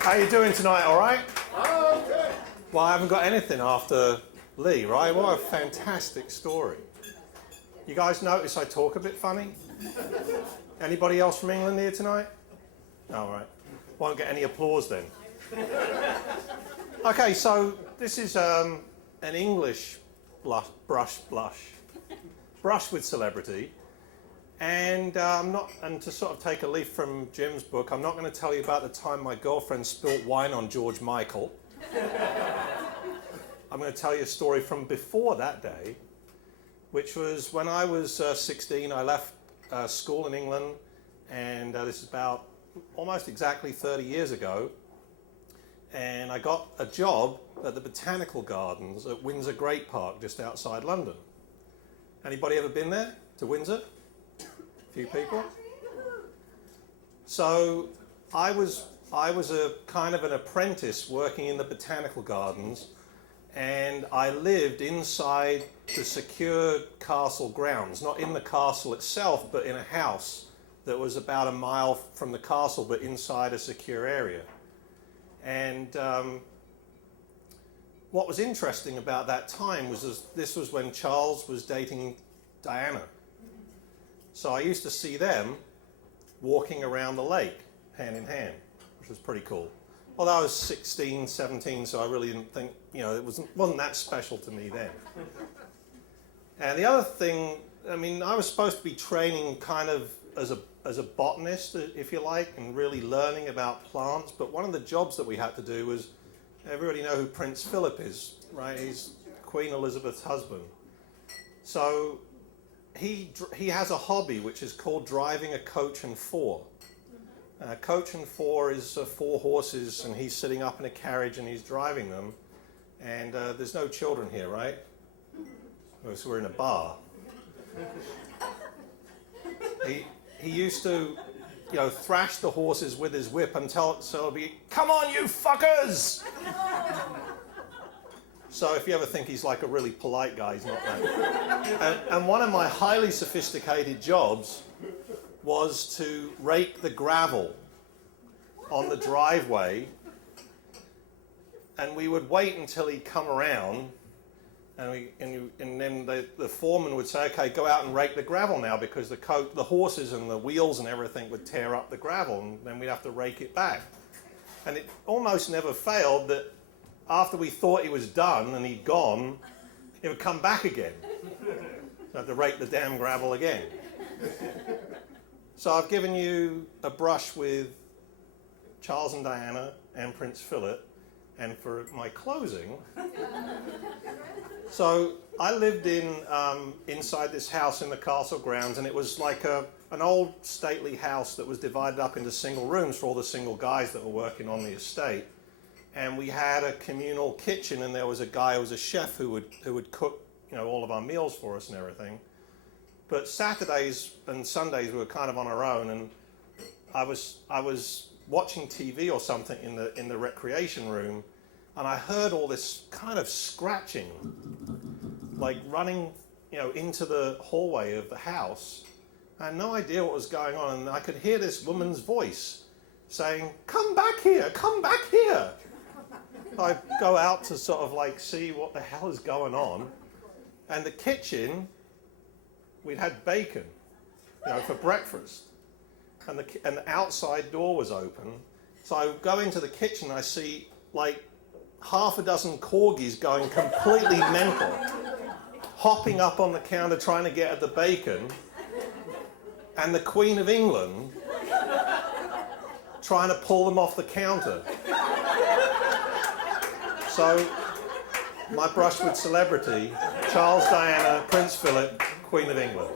How you doing tonight, all right? Okay. Well, I haven't got anything after Lee, right? What a fantastic story. You guys notice I talk a bit funny? Anybody else from England here tonight? All right. Won't get any applause then. Okay, so this is an English brush with celebrity. And and to sort of take a leaf from Jim's book, I'm not going to tell you about the time my girlfriend spilt wine on George Michael. I'm going to tell you a story from before that day, which was when I was 16. I left school in England, and this is about almost exactly 30 years ago. And I got a job at the Botanical Gardens at Windsor Great Park, just outside London. Anybody ever been there to Windsor? A few people. So I was a kind of an apprentice working in the Botanical Gardens, and I lived inside the secure castle grounds, not in the castle itself, but in a house that was about a mile from the castle, but inside a secure area. And what was interesting about that time was this was when Charles was dating Diana. So I used to see them walking around the lake, hand in hand, which was pretty cool. Although I was 16, 17, so I really didn't think, it wasn't that special to me then. And the other thing, I was supposed to be training kind of as a botanist, if you like, and really learning about plants. But one of the jobs that we had to do was, everybody know who Prince Philip is, right? He's Queen Elizabeth's husband. So he has a hobby which is called driving a coach and four. Coach and four is 4 horses, and he's sitting up in a carriage and he's driving them. And there's no children here, right? So we're in a bar. He used to, thrash the horses with his whip so it'll be, "Come on, you fuckers!" So if you ever think he's like a really polite guy, he's not that. And one of my highly sophisticated jobs was to rake the gravel on the driveway, and we would wait until he'd come around, and then the foreman would say, "Okay, go out and rake the gravel now," because the horses and the wheels and everything would tear up the gravel, and then we'd have to rake it back. And it almost never failed that after we thought he was done and he'd gone, it would come back again. So I had to rake the damn gravel again. So I've given you a brush with Charles and Diana and Prince Philip, and for my closing, so I lived inside this house in the castle grounds, and it was like an old stately house that was divided up into single rooms for all the single guys that were working on the estate. And we had a communal kitchen, and there was a guy who was a chef who would cook, all of our meals for us and everything. But Saturdays and Sundays we were kind of on our own, and I was watching TV or something in the recreation room, and I heard all this kind of scratching, like running, into the hallway of the house. I had no idea what was going on, and I could hear this woman's voice saying, "Come back here, come back here." I go out to sort of like see what the hell is going on, and the kitchen, we'd had bacon, for breakfast, and the outside door was open. So I go into the kitchen, I see like half a dozen corgis going completely mental, hopping up on the counter trying to get at the bacon, and the Queen of England trying to pull them off the counter. So my brush with celebrity, Charles, Diana, Prince Philip, Queen of England.